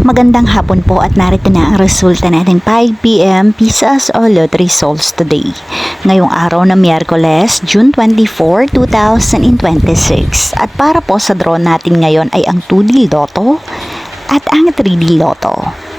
Magandang hapon po at narito na ang resulta natin 5 p.m. Pisas o Lottery Results today. Ngayong araw na Miyerkules, June 24, 2026. At para po sa draw natin ngayon ay ang 2D Lotto at ang 3D Lotto.